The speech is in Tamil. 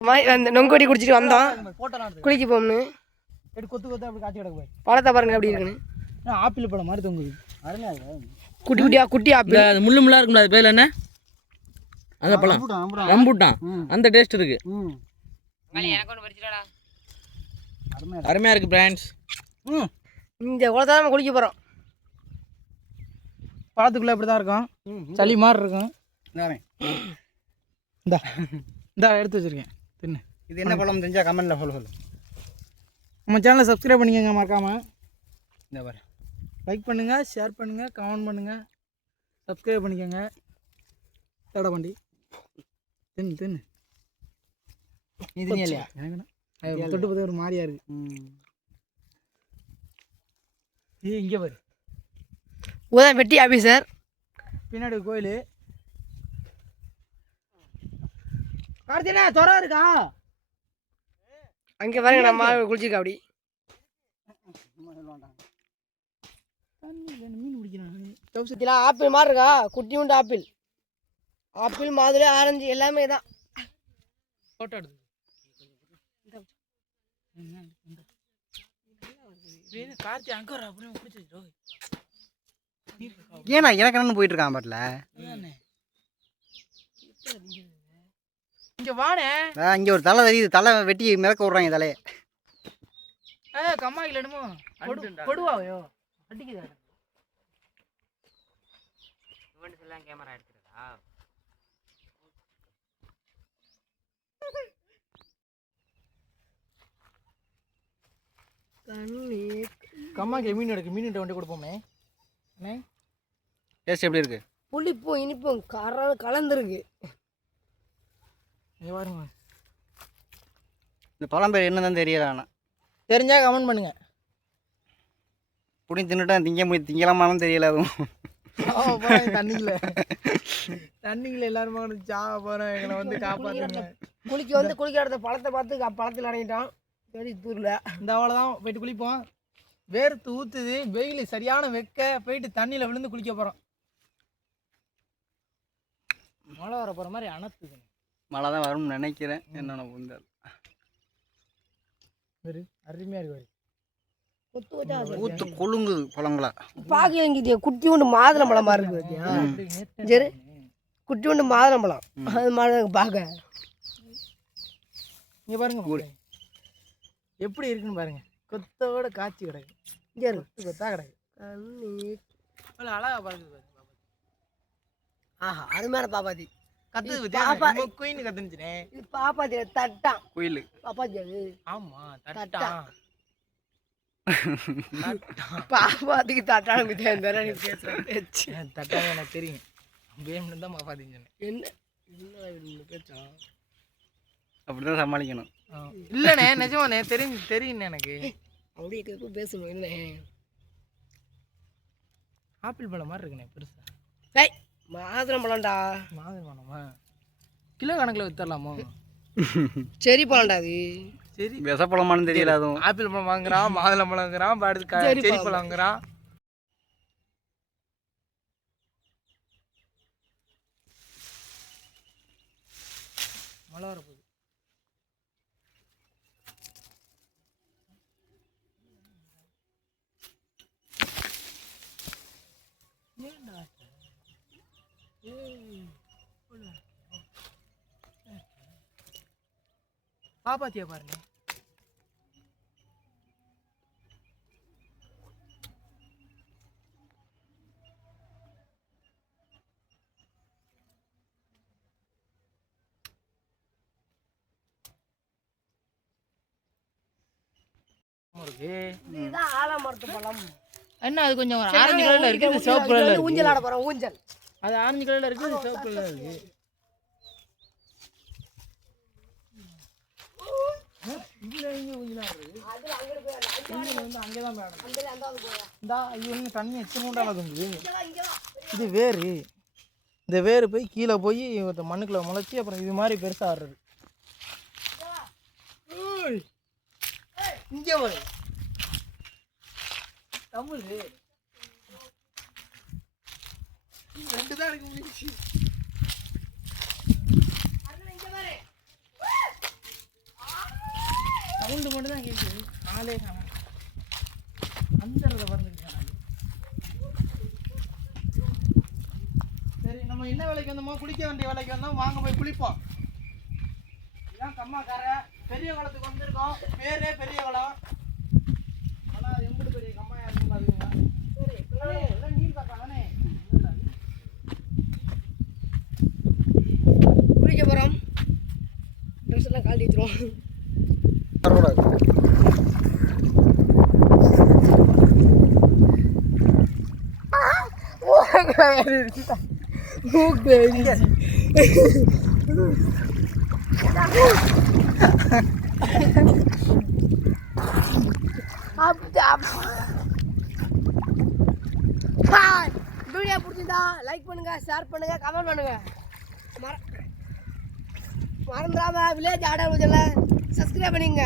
அந்த நொங்கோடி குடிச்சிட்டு வந்தோம் குளிக்க போகணும்னு கொத்து கொத்து அப்படி காட்சி கிடக்கு போய் பழத்தை பாருங்க அப்படி இருக்குன்னு ஆப்பிள் பழம் மாதிரி தொங்குது குட்டி குட்டியா குட்டி ஆப்பிள் அது முள்ளு முள்ளா இருக்கும்ல அது பேர் என்ன அந்த பழம் ரம்பூட்டான் அந்த டேஸ்ட் இருக்கு அருமையா இருக்கு பிராண்ட்ஸ் இந்த குளத்தை நம்ம குளிக்க போகிறோம் பழத்துக்குள்ளே இப்படி தான் இருக்கும் சளி மாதிரி இருக்கும் இந்தா இந்தா எடுத்து வச்சுருக்கேன் தின்னு இது என்ன பழம் தெரிஞ்சா கமெண்ட்டில் சொல்லு நம்ம சேனலை சப்ஸ்கிரைப் பண்ணிக்கோங்க மறக்காமல் இந்த பாரு லைக் பண்ணுங்கள் ஷேர் பண்ணுங்கள் கமெண்ட் பண்ணுங்கள் சப்ஸ்கிரைப் பண்ணிக்கோங்க தடை வண்டி தின்னு தின்னு இது இல்லையா எனக்கு தொட்டு பார்த்து ஒரு மாதிரியா இருக்குது இது இங்கே பாரு உதான் வெட்டி ஆஃபீஸர் பின்னாடி கோயில் கார்த்தினா துறை இருக்கா அங்கே பாருங்க நம்ம குளிச்சிருக்கா அப்படி மீன் பிடிக்கிறான் ஆப்பிள் மாதிரி இருக்கா குட்டி உண்டு ஆப்பிள் ஆப்பிள் மாதுளை ஆரஞ்சு எல்லாமே தான் ஃபோட்டோ எடுத்து கார்த்தி அங்கே வர அப்படின்னு பிடிச்சிருக்கோ ஏன்னா எனக்கு என்ன போயிட்டு இருக்கான் பாட்டில் இங்கே வானே இங்கே ஒரு தலை தெரியுது தலை வெட்டி மிதக்க விட்றாங்க தலையை கம்மாயில் என்னமோ கொடுவாவையோ அடிக்குதா கேமரா எடுத்துருக்கா கம்மாக்கு மீன் எடுக்கு மீன் வண்டி கொடுப்போமே டேஸ்ட் எப்படி இருக்கு புளிப்பும் இனிப்பும் கலந்துருக்கு பாருங்க இந்த பழம் பேர் என்னதான் தெரியல ஆனால் தெரிஞ்சா கமெண்ட் பண்ணுங்க புடி தின்னுட்டா திங்கலாமான்னு தெரியல அதுவும் தண்ணியில் எல்லாரும் சாவ போகிறோம் எங்களை வந்து காப்பாற்றுங்க குளிக்க இடத்த பழத்தை பார்த்து பழத்தில் அடையிட்டோம் சரி தூரில் இந்த அவ்வளோதான் போயிட்டு குளிப்போம் வேர்த்து ஊற்றுது வெயில் சரியான வெக்க போயிட்டு தண்ணியில் விழுந்து குளிக்க போகிறோம் மழை வர போகிற மாதிரி அனத்துது மழை தான் வரும்னு நினைக்கிறேன் என்னென்ன புரிந்தால் அருமையாக இருக்கு ஊத்து கொழுங்குது பழங்களா பாக்க எங்கிட்டே குட்டி ஒன்று மாதுளம்பழமா இருக்கு சரி குட்டி ஒன்று மாதுளம்பழம் அது மாதிரி பார்க்க இங்கே பாருங்க எப்படி இருக்குன்னு பாருங்க கொத்தோட காய்ச்சி கிடக்கு கொத்தா கிடக்கு அழகா பாருங்க ஆஹா அருமையான பாப்பாத்தி கத்துது குயின் கத்துனுச்சுனே இது பாப்பாத்தி தட்டான் குயில் பாப்பாத்தி அது ஆமா தட்டான் பாப்பாத்திக்கு தட்டான தட்டான எனக்கு தெரியும் வேணும்னு தான் பாப்பாத்தின்னு சொன்னேன் என்ன பேச்சா அப்படிதான் சமாளிக்கணும் இல்லைண்ணே நிஜமாண்ணே தெரியும் எனக்கு அப்படியே பேசணும் என்ன ஆப்பிள் பழம் மாதிரி இருக்குண்ணே பெருசா ஏய் மாதுளம் பழம்டா மாதுளம்பழமா கிலோ கணக்கில் வித்தரலாமோ சரி பழம்டா அது சரி விசப்பழமானு தெரியல அதுவும் ஆப்பிள் பழம் வாங்குறான் மாதுளம் பழங்கிறான் செரி பழங்கிறான் மழை வரப்போகுது பாப்பாத்தியா பாருங்க இதுதான் ஆலமரத்து பழம் என்ன அது கொஞ்சம் ஆரஞ்சு கலர்ல இருக்கு இது சிவப்பு கலர்ல இருக்கு ஊஞ்சல் ஆட போறோம் ஊஞ்சல் அது ஆரஞ்சு கலர்ல இருக்கு இது சிவப்பு கலர்ல இருக்கு இதுல எங்க ஊஞ்சல் ஆடுறது அது அங்க போய் ஊஞ்சல் வந்து அங்க தான் மேடம் அந்த போய் இந்தா இது தண்ணி எச்சமுண்டால தொங்குது இது வேறு இந்த வேறு போய் கீழே போய் மண்ணுக்குள்ள முளைச்சி அப்புறம் இது மாதிரி பெருசாக ஆடுறது இங்கே போய் தமிழ் ரெண்டு தான் எனக்கு முடிச்சு சவுண்டு மட்டும் தான் கேட்குது, ஆளே காணோம். அந்த வரணுங்க. சரி, நம்ம என்ன வேலைக்கு வந்தோமோ, குளிக்க வேண்டிய வேலைக்கு வந்தோம். வாங்க போய் குளிப்போம். இதுதான் கம்மாக்கார. பெரிய குளத்துக்கு வந்திருக்கோம். பேரே பெரிய குளம். ஆனால் எம்பது பெரிய கம்மாயா இருக்குன்னு பாருங்க. சரி, எல்லாம் நீர் பார்க்கலாம் தானே. குளிக்க போகிறோம். ட்ரெஸ் எல்லாம் காட்டி வச்சிருவோம். வீடியோ பிடிச்சிருந்தா லைக் பண்ணுங்க, ஷேர் பண்ணுங்க, கமெண்ட் பண்ணுங்க. மறந்துடாம வில்லேஜ் ஆடர் சப்ஸ்கிரைப் பண்ணிங்க.